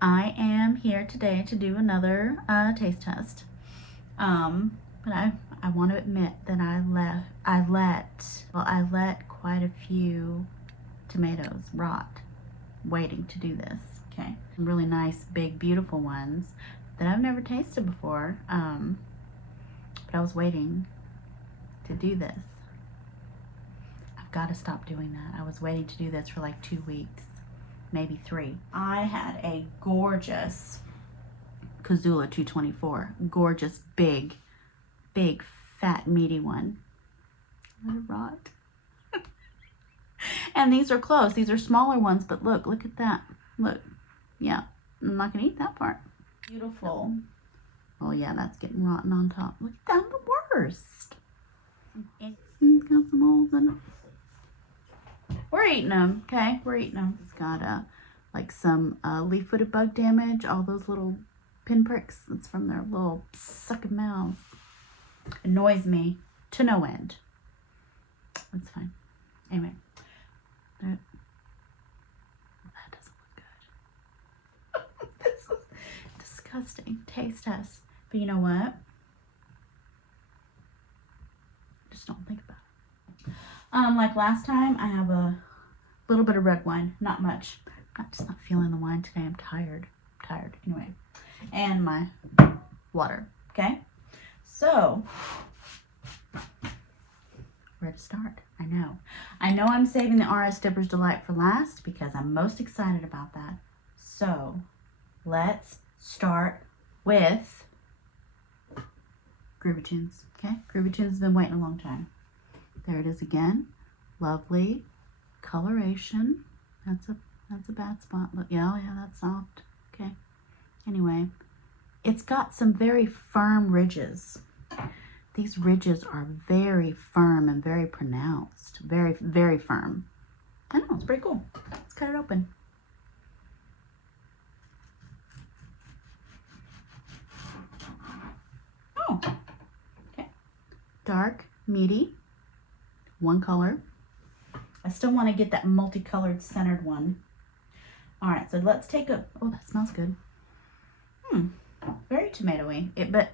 I am here today to do another taste test. But I want to admit that I let quite a few tomatoes rot waiting to do this. Okay, some really nice, big, beautiful ones that I've never tasted before. But I was waiting to do this. I've got to stop doing that. I was waiting to do this for like 2 weeks, maybe 3. I had a gorgeous Kazula 224. Gorgeous, big, fat, meaty one. Let it rot. And these are close. These are smaller ones, but look at that. Look. Yeah, I'm not going to eat that part. Beautiful. Oh yeah, that's getting rotten on top. Look at that, the worst. It's got some holes in it. We're eating them, okay? We're eating them. It's got like some leaf-footed bug damage. All those little pinpricks. It's from their little sucking mouths. Annoys me to no end. That's fine. Anyway, that doesn't look good. This is disgusting. Taste test. But you know what? Just don't think about it. Like last time, I have a little bit of red wine. Not much. I'm just not feeling the wine today. I'm tired. Anyway. And my water. Okay? So, where to start? I know I'm saving the RS Dipper's Delight for last because I'm most excited about that. So, let's start with Groovy Tunes. Okay? Groovy Tunes has been waiting a long time. There it is again. Lovely coloration. That's a bad spot. Look, yeah, that's soft. Okay. Anyway, it's got some very firm ridges. These ridges are very firm and very pronounced. Very, very firm. I know, it's pretty cool. Let's cut it open. Oh, okay. Dark, meaty, one color. I still want to get that multicolored centered one. All right, so let's take a, oh, that smells good. Very tomatoey. But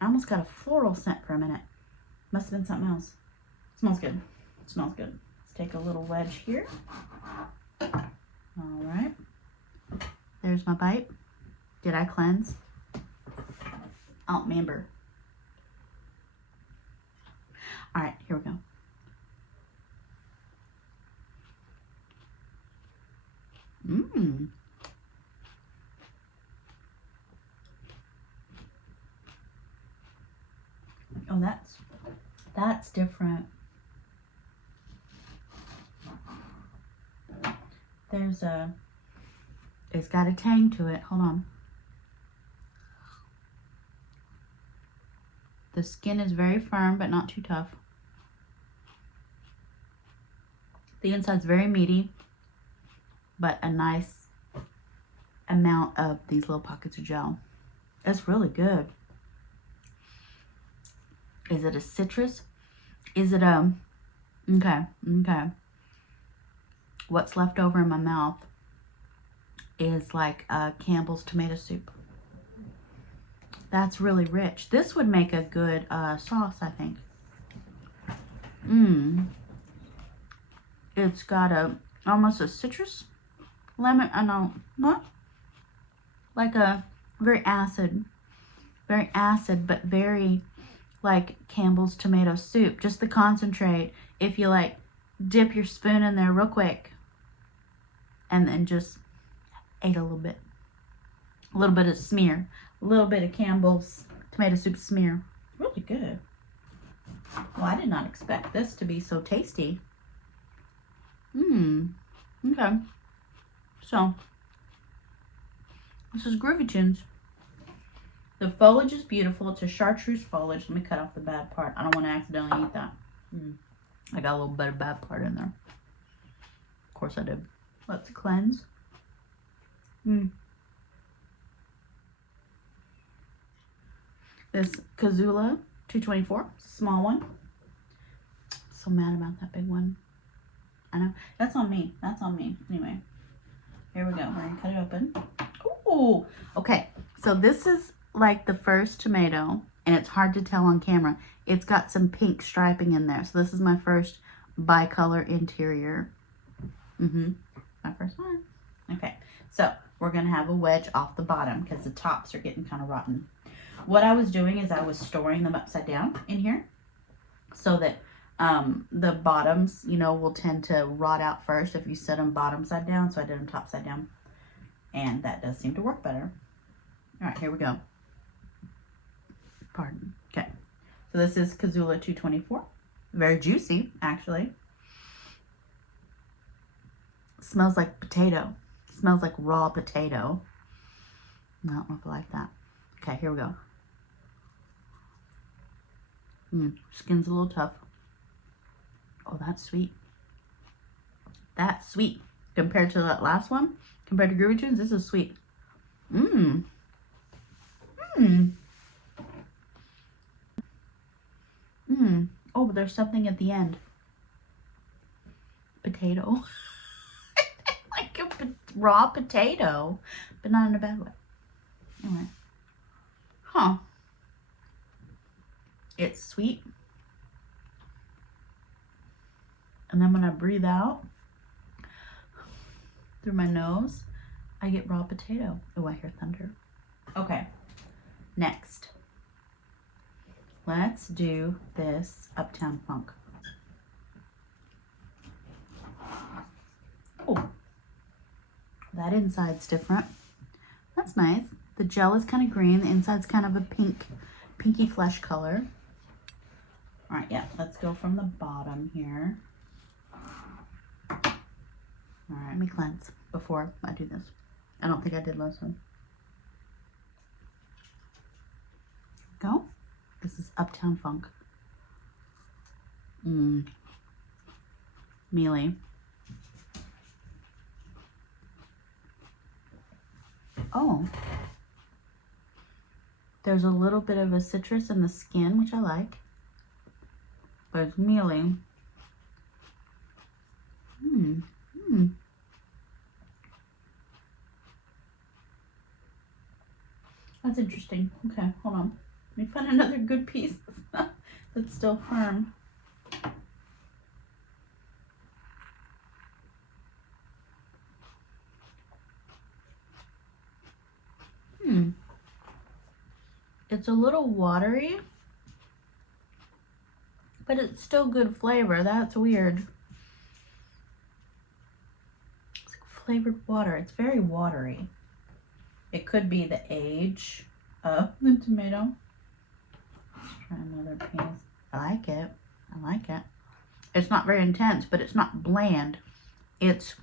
I almost got a floral scent for a minute. Must have been something else. Smells good. Smells good. Let's take a little wedge here. All right. There's my bite. Did I cleanse? I don't remember. All right, here we go. Oh, that's different. It's got a tang to it. Hold on. The skin is very firm, but not too tough. The inside's very meaty, but a nice amount of these little pockets of gel. It's really good. Is it a citrus? Is it a, okay. What's left over in my mouth is like Campbell's tomato soup. That's really rich. This would make a good sauce, I think. It's got almost a citrus, lemon, what? Like a very acid, but very like Campbell's tomato soup. Just the concentrate. If you like dip your spoon in there real quick and then just ate a little bit of smear, a little bit of Campbell's tomato soup smear. Really good. Well, I did not expect this to be so tasty. Okay. So, this is Groovy Tunes. The foliage is beautiful. It's a chartreuse foliage. Let me cut off the bad part. I don't want to accidentally eat that. I got a little bit of bad part in there. Of course I did. Let's cleanse. This Kozula 224, small one. So mad about that big one. I know. That's on me. Anyway, here we go. We're going to cut it open. Ooh. Ooh. Okay, so this is like the first tomato, and it's hard to tell on camera. It's got some pink striping in there. So this is my first bicolor interior. My first one. Okay, so we're gonna have a wedge off the bottom because the tops are getting kind of rotten. What I was doing is I was storing them upside down in here so that the bottoms, you know, will tend to rot out first if you set them bottom side down. So I did them top side down, and that does seem to work better. All right, here we go. Pardon. Okay, so this is Kazula 224. Very juicy, actually. Smells like potato. Smells like raw potato. I don't know if I like that. Okay, here we go. Skin's a little tough. Oh, that's sweet. That's sweet. Compared to that last one, compared to Groovy Tunes, this is sweet. Oh, but there's something at the end. Potato. Like a raw potato, but not in a bad way. Anyway. Huh. It's sweet. And then when I breathe out through my nose, I get raw potato. Oh, I hear thunder. Okay. Next. Let's do this Uptown Funk. Oh. That inside's different. That's nice. The gel is kind of green. The inside's kind of a pinky flesh color. All right, yeah, let's go from the bottom here. All right, let me cleanse before I do this. I don't think I did last one. Go. This is Uptown Funk. Mealy. Oh. There's a little bit of a citrus in the skin, which I like. But it's mealy. That's interesting. Okay, hold on. Let me find another good piece that's still firm. It's a little watery, but it's still good flavor. That's weird. It's like flavored water. It's very watery. It could be the age of the tomato. Let's try another piece. I like it. I like it. It's not very intense, but it's not bland. It's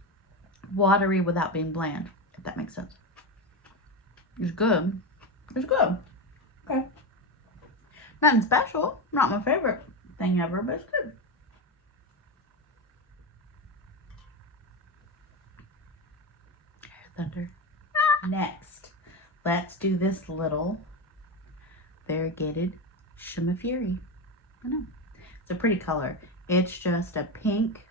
watery without being bland, if that makes sense. It's good. It's good. Okay. Nothing special. Not my favorite thing ever, but it's good. Thunder. Next, let's do this little variegated Shima Fury. I know. It's a pretty color. It's just a pink,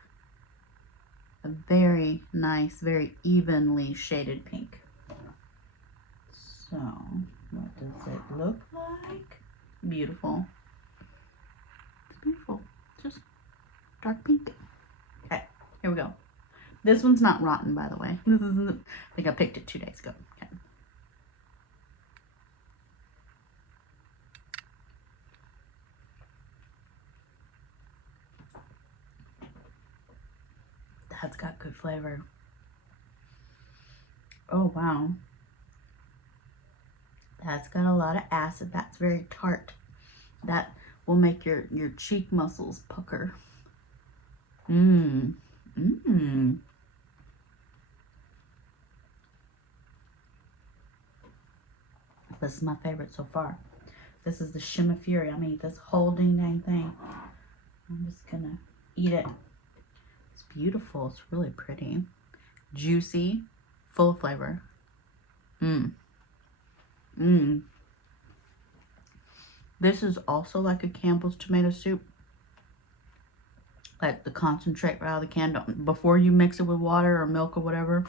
a very nice, very evenly shaded pink. So, what does it look like? Beautiful. It's beautiful. Just dark pink. Okay, here we go. This one's not rotten, by the way. This isn't. I think I picked it 2 days ago. Okay. That's got good flavor. Oh, wow. That's got a lot of acid. That's very tart. That will make your cheek muscles pucker. This is my favorite so far. This is the Shima Fury. I'm gonna eat this whole dang thing. I'm just gonna eat it. It's beautiful. It's really pretty. Juicy. Full of flavor. This is also like a Campbell's tomato soup. Like the concentrate right out of the can. Before you mix it with water or milk or whatever.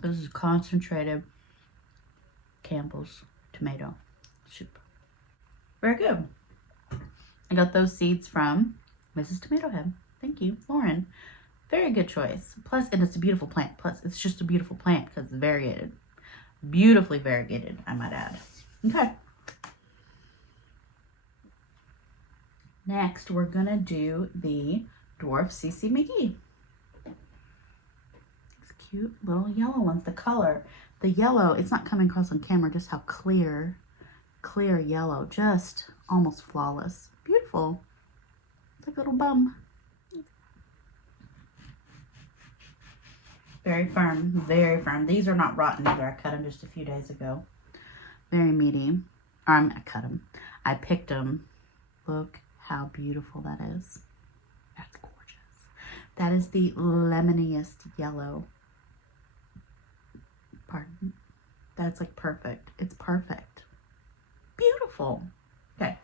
This is concentrated Campbell's tomato soup. Very good. I got those seeds from Mrs. Tomato Head. Thank you, Lauren. Very good choice. Plus, and it's a beautiful plant. Plus, it's just a beautiful plant because it's variegated. Beautifully variegated, I might add. Okay. Next, we're going to do the Dwarf CC McGee. These cute little yellow ones. The color, the yellow, it's not coming across on camera just how clear yellow. Just almost flawless. Beautiful. It's like a little bum. Very firm, very firm. These are not rotten either. I cut them just a few days ago. Very meaty. I cut them. I picked them. Look how beautiful that is. That's gorgeous. That is the lemoniest yellow. Pardon. That's like perfect. It's perfect. Beautiful. Okay.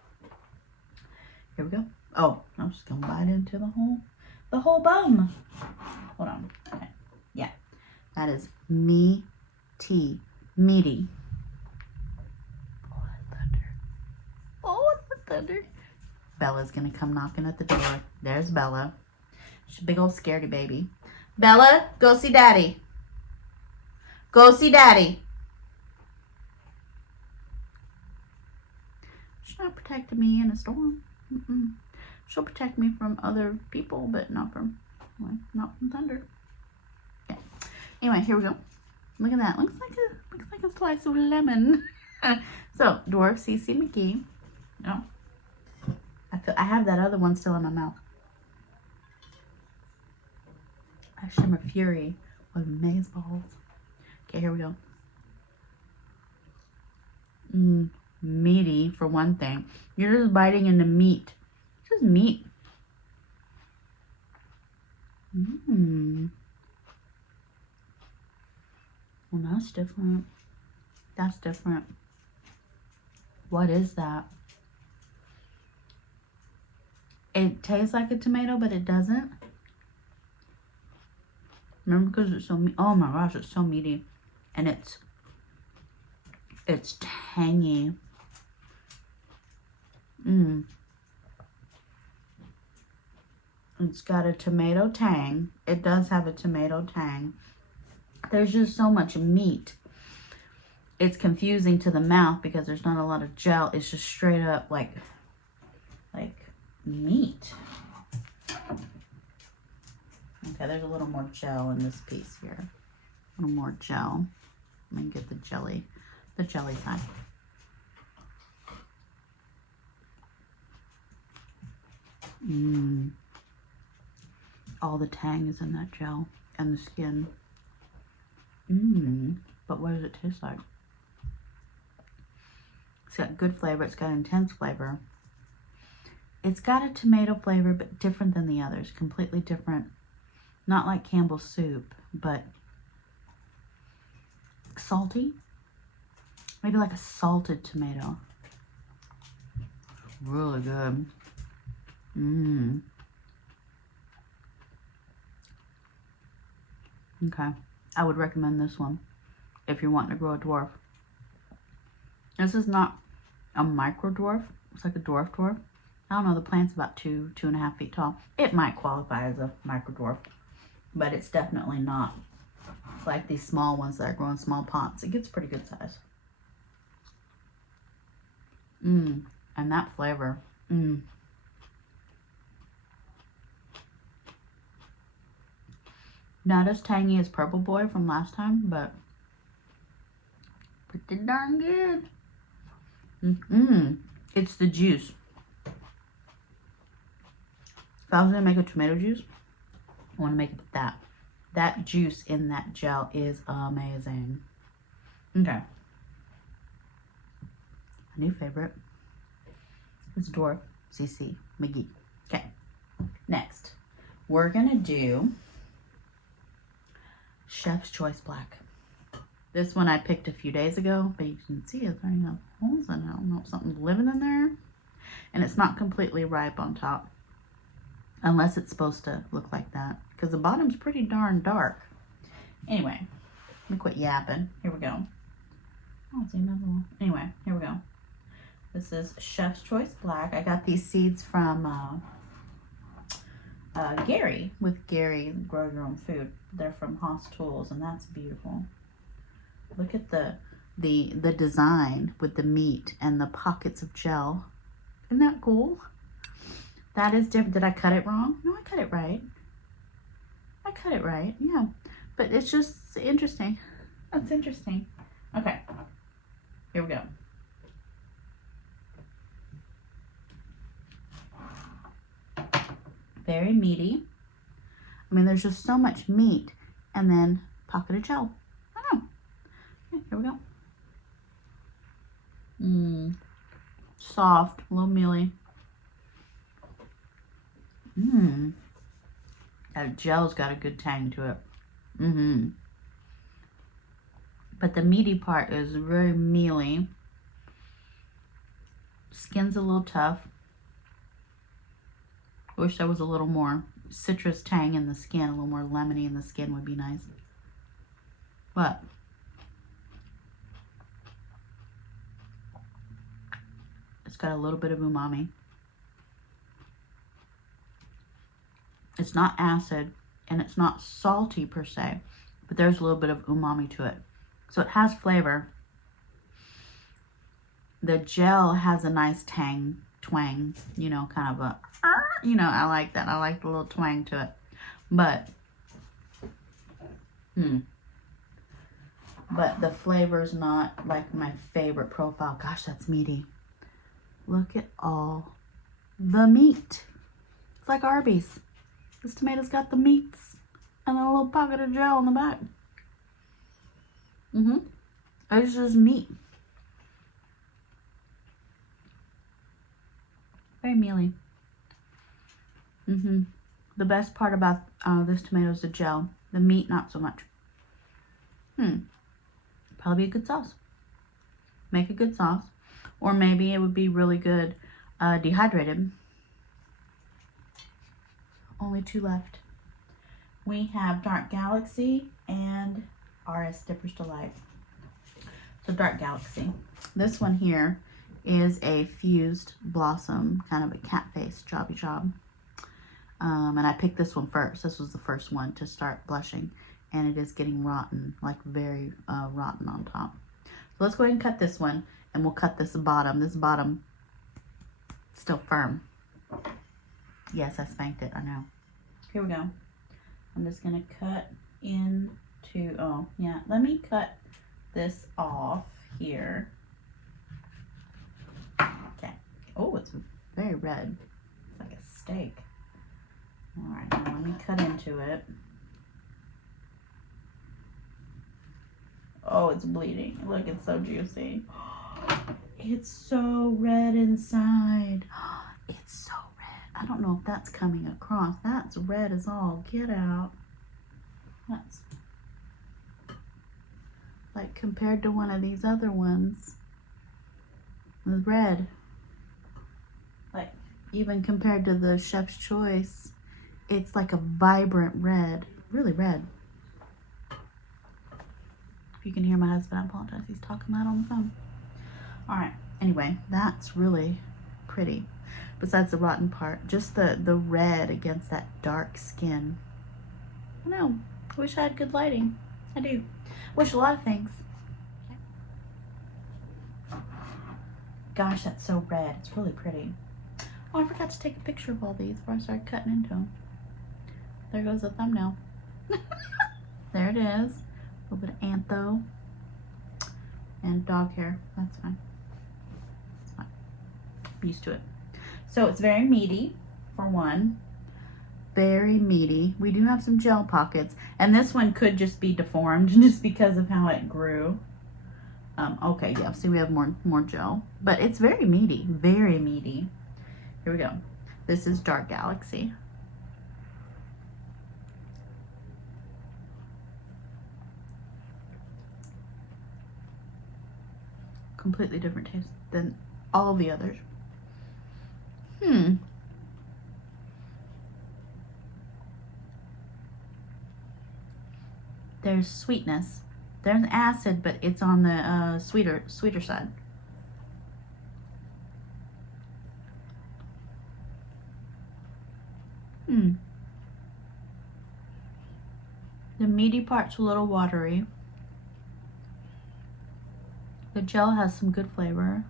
Here we go. Oh, I'm just gonna bite into the whole bum. Hold on. Okay. Yeah. That is meaty. Meaty. Oh, that's thunder. Oh, that's thunder. Bella's gonna come knocking at the door. There's Bella. She's a big old scaredy baby. Bella, go see Daddy. Go see Daddy. She's not protecting me in a storm. She'll protect me from other people, but not from thunder. Okay. Anyway, here we go. Look at that. Looks like a slice of lemon. So, Dwarf CC McGee. Oh. I have that other one still in my mouth. A Shima Fury with maize balls. Okay, here we go. Meaty for one thing. You're just biting into meat. It's just meat. Well, that's different. That's different. What is that? It tastes like a tomato, but it doesn't. Remember, because it's so oh my gosh, it's so meaty, and it's tangy. It's got a tomato tang. It does have a tomato tang. There's just so much meat. It's confusing to the mouth because there's not a lot of gel. It's just straight up like meat. Okay, there's a little more gel in this piece here. A little more gel. Let me get the jelly side. All the tang is in that gel and the skin. But what does it taste like? It's got good flavor. It's got intense flavor. It's got a tomato flavor, but different than the others. Completely different. Not like Campbell's soup, but salty. Maybe like a salted tomato. Really good. Okay. I would recommend this one if you're wanting to grow a dwarf. This is not a micro dwarf. It's like a dwarf. I don't know, the plant's about 2.5 feet tall. It might qualify as a micro dwarf, but it's definitely not like these small ones that are growing small pots. It gets pretty good size. And that flavor. Not as tangy as Purple Boy from last time, but pretty darn good. It's the juice. If I was gonna make a tomato juice, I want to make it with that. That juice in that gel is amazing. Okay. A new favorite is Dwarf CC McGee. Okay. Next, we're gonna do Chef's Choice Black. This one I picked a few days ago, but you can see it's already got holes in it. I don't know if something's living in there. And it's not completely ripe on top. Unless it's supposed to look like that. Because the bottom's pretty darn dark. Anyway, Let me quit yapping. Here we go. Oh, see another one. Anyway, here we go. This is Chef's Choice Black. I got these seeds from Gary, with Gary Grow Your Own Food. They're from Haas Tools, and that's beautiful. Look at the design with the meat and the pockets of gel. Isn't that cool? That is different. Did I cut it wrong? No, I cut it right. I cut it right, yeah. But it's just interesting. That's interesting. Okay, here we go. Very meaty. I mean, there's just so much meat, and then pocket of gel. I don't know. Okay, here we go. Soft, a little mealy. That gel's got a good tang to it. But the meaty part is very mealy. Skin's a little tough. Wish there was a little more citrus tang in the skin, a little more lemony in the skin would be nice. But it's got a little bit of umami. It's not acid and it's not salty per se, but there's a little bit of umami to it. So it has flavor. The gel has a nice tang, twang, you know, kind of a, you know, I like that. I like the little twang to it. But, but the flavor's not like my favorite profile. Gosh, that's meaty. Look at all the meat. It's like Arby's. This tomato's got the meats and then a little pocket of gel in the back. It's just meat. Very mealy. The best part about this tomato is the gel. The meat, not so much. Probably a good sauce. Make a good sauce. Or maybe it would be really good dehydrated. Only 2 left. We have Dark Galaxy and RS Dipper's Delight. So Dark Galaxy. This one here is a fused blossom, kind of a cat face jobby job. And I picked this one first. This was the first one to start blushing. And it is getting rotten, like very rotten on top. So let's go ahead and cut this one. And we'll cut this bottom. This bottom still firm. Yes, I spanked it, I know. Here we go. I'm just gonna cut into, oh yeah, let me cut this off here. Okay. Oh, it's very red. It's like a steak. All right, now let me cut into it. Oh, it's bleeding. Look, it's so juicy. It's so red inside. It's so red. I don't know if that's coming across. That's red as all get out. That's like compared to one of these other ones. The red. Like even compared to the Chef's Choice, it's like a vibrant red. Really red. If you can hear my husband, I apologize. He's talking loud on the phone. All right, anyway, that's really pretty. Besides the rotten part, just the red against that dark skin. I know, I wish I had good lighting. I do. Wish a lot of things. Gosh, that's so red. It's really pretty. Oh, I forgot to take a picture of all these before I started cutting into them. There goes the thumbnail. There it is. A little bit of antho and dog hair. That's fine. I'm used to it. So it's very meaty, for one. Very meaty. We do have some gel pockets, and this one could just be deformed just because of how it grew. Okay, yeah, see we have more gel, but it's very meaty, very meaty. Here we go. This is Dark Galaxy. Completely different taste than all the others. There's sweetness, There's acid, but it's on the sweeter side. The meaty part's a little watery. The gel has some good flavor.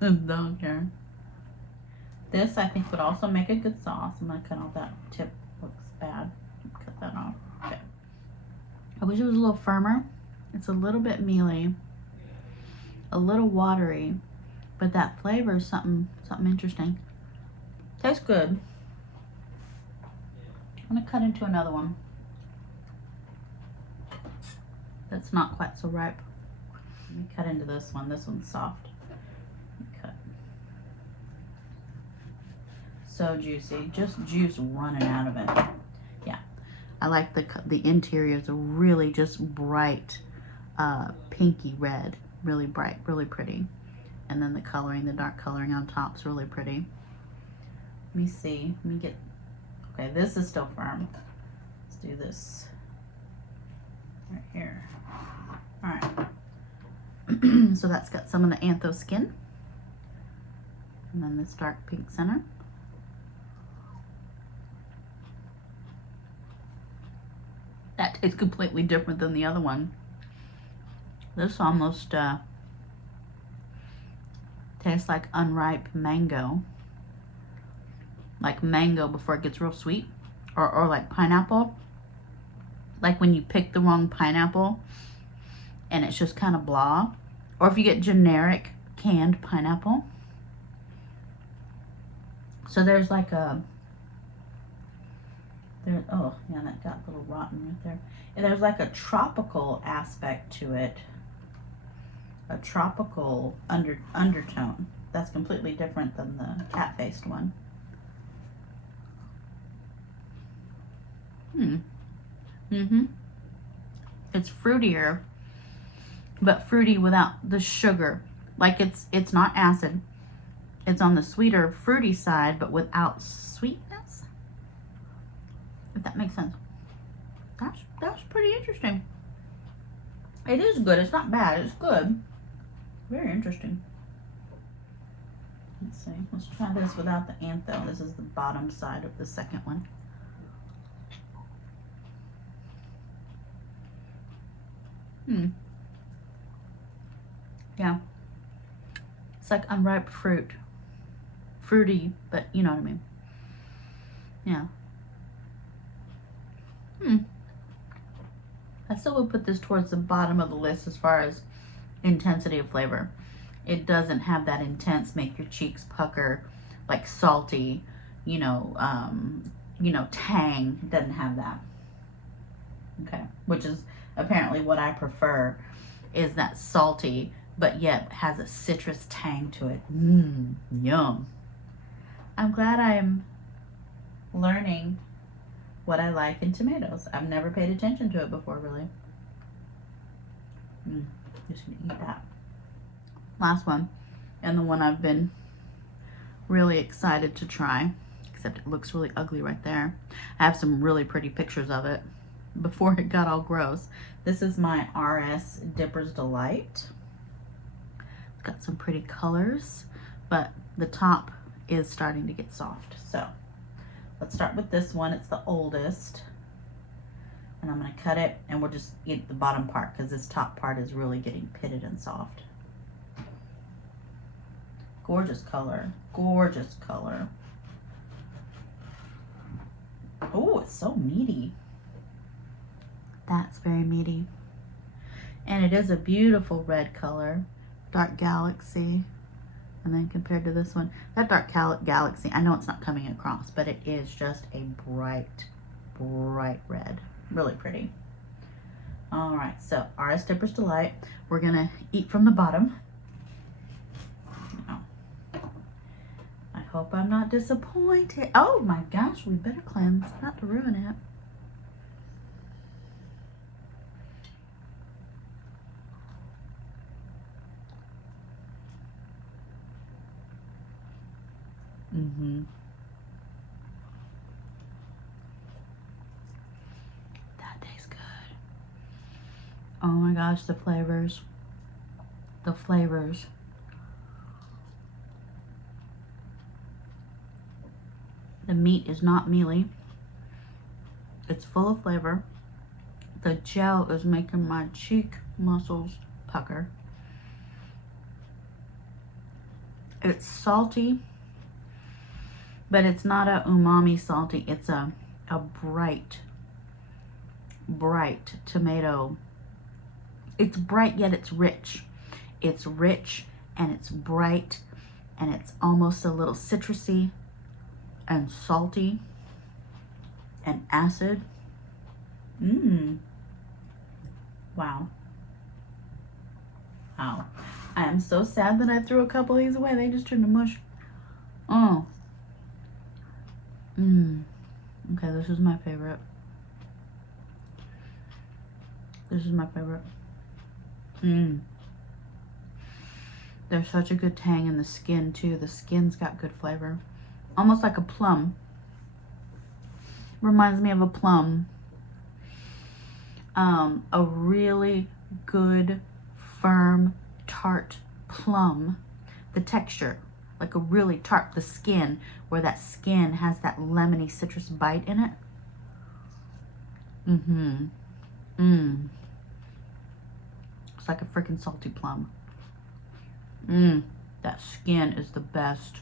Don't care. This I think would also make a good sauce. I'm gonna cut off that tip. Looks bad. Cut that off. Okay. I wish it was a little firmer. It's a little bit mealy, a little watery, but that flavor is something interesting. Tastes good. I'm gonna cut into another one that's not quite so ripe. Let me cut into this one. This one's soft. Cut. So juicy, just juice running out of it. Yeah, I like the interiors are really just bright, pinky red, really bright, really pretty, and then the coloring, the dark coloring on top is really pretty. Let me see. Let me get. Okay, this is still firm. Let's do this right here. All right. So that's got some of the antho skin, and then this dark pink center. That tastes completely different than the other one. This almost tastes like unripe mango. Like mango before it gets real sweet. Or like pineapple. Like when you pick the wrong pineapple and it's just kind of blah. Or if you get generic canned pineapple. So there's like a... oh, yeah, that got a little rotten right there. And there's like a tropical aspect to it. A tropical undertone. That's completely different than the cat-faced one. It's fruitier, but fruity without the sugar. Like it's not acid. It's on the sweeter, fruity side, but without sweetness. If that makes sense. That's pretty interesting. It is good. It's not bad. It's good. Very interesting. Let's see. Let's try this without the antho. This is the bottom side of the second one. Yeah. It's like unripe fruit. Fruity, but you know what I mean. Yeah. I still would put this towards the bottom of the list as far as intensity of flavor. It doesn't have that intense, make your cheeks pucker, like salty, tang. It doesn't have that. Okay, which is apparently what I prefer, is that salty, but yet has a citrus tang to it. Yum. I'm glad I'm learning what I like in tomatoes. I've never paid attention to it before, really. Just gonna eat that. Last one, and the one I've been really excited to try, except it looks really ugly right there. I have some really pretty pictures of it before it got all gross. This is my RS Dipper's Delight. It's got some pretty colors, but the top is starting to get soft. So let's start with this one. It's the oldest. And I'm going to cut it, and we'll just eat the bottom part because this top part is really getting pitted and soft. Gorgeous color. Gorgeous color. Oh, it's so meaty. That's very meaty. And it is a beautiful red color. Dark Galaxy. And then compared to this one, that Dark Galaxy, I know it's not coming across, but it is just a bright, bright red. Really pretty. All right, so RS Dipper's Delight. We're gonna eat from the bottom. I hope I'm not disappointed. Oh my gosh, we better cleanse, not to ruin it. Oh my gosh, the flavors. The flavors. The meat is not mealy. It's full of flavor. The gel is making my cheek muscles pucker. It's salty, but it's not a umami salty. It's a bright tomato. It's bright, yet it's rich. It's rich and it's bright and it's almost a little citrusy and salty and acid. Wow. Wow. I am so sad that I threw a couple of these away. They just turned to mush. Oh. Okay, this is my favorite. This is my favorite. There's such a good tang in the skin too. The skin's got good flavor. Almost like a plum. Reminds me of a plum. A really good, firm, tart plum. The texture, like a really tart, the skin, where that skin has that lemony citrus bite in it. It's like a freaking salty plum. That skin is the best.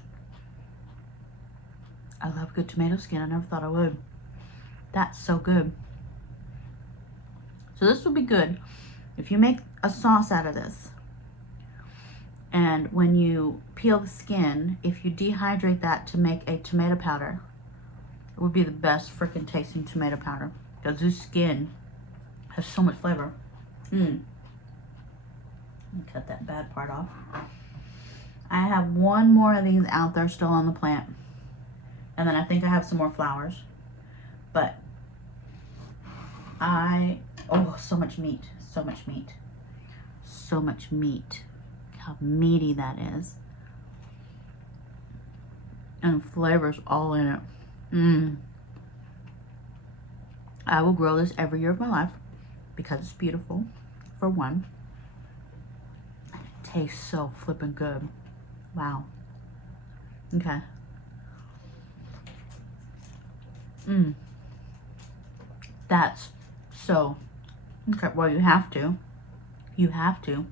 I love good tomato skin. I never thought I would. That's so good. So this would be good if you make a sauce out of this. And when you peel the skin, if you dehydrate that to make a tomato powder, it would be the best freaking tasting tomato powder. Because this skin has so much flavor. Let me cut that bad part off. I have one more of these out there still on the plant. And then I think I have some more flowers. But oh, so much meat. So much meat. So much meat. How meaty that is. And flavors all in it. I will grow this every year of my life because it's beautiful, for one. And it tastes so flippin' good. Wow. Okay. That's so, okay, well, you have to. You have to.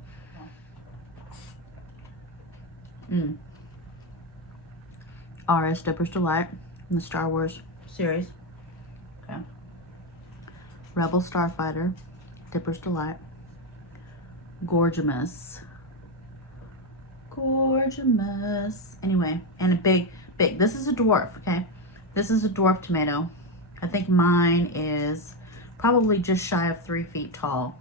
RS Dipper's Delight in the Star Wars series. Okay. Rebel Starfighter, Dipper's Delight. Gorgeous. Anyway, and a big, this is a dwarf, okay? This is a dwarf tomato. I think mine is probably just shy of 3 feet tall.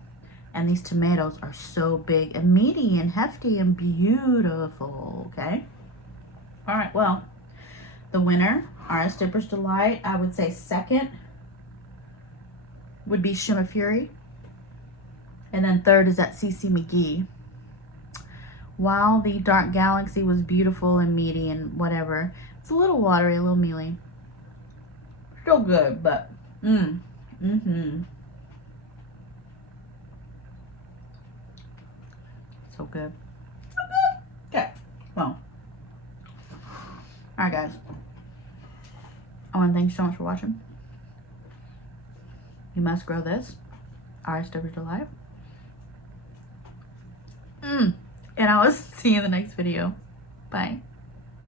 And these tomatoes are so big and meaty and hefty and beautiful, okay? All right, well, the winner, RS Dipper's Delight, I would say second would be Shima Fury. And then third is that CC McGee. While the Dark Galaxy was beautiful and meaty and whatever, it's a little watery, a little mealy. Still good, but so good. Okay, well, alright guys, I want to thank you so much for watching. You must grow this. RS Dipper's Delight. And I will see you in the next video. Bye.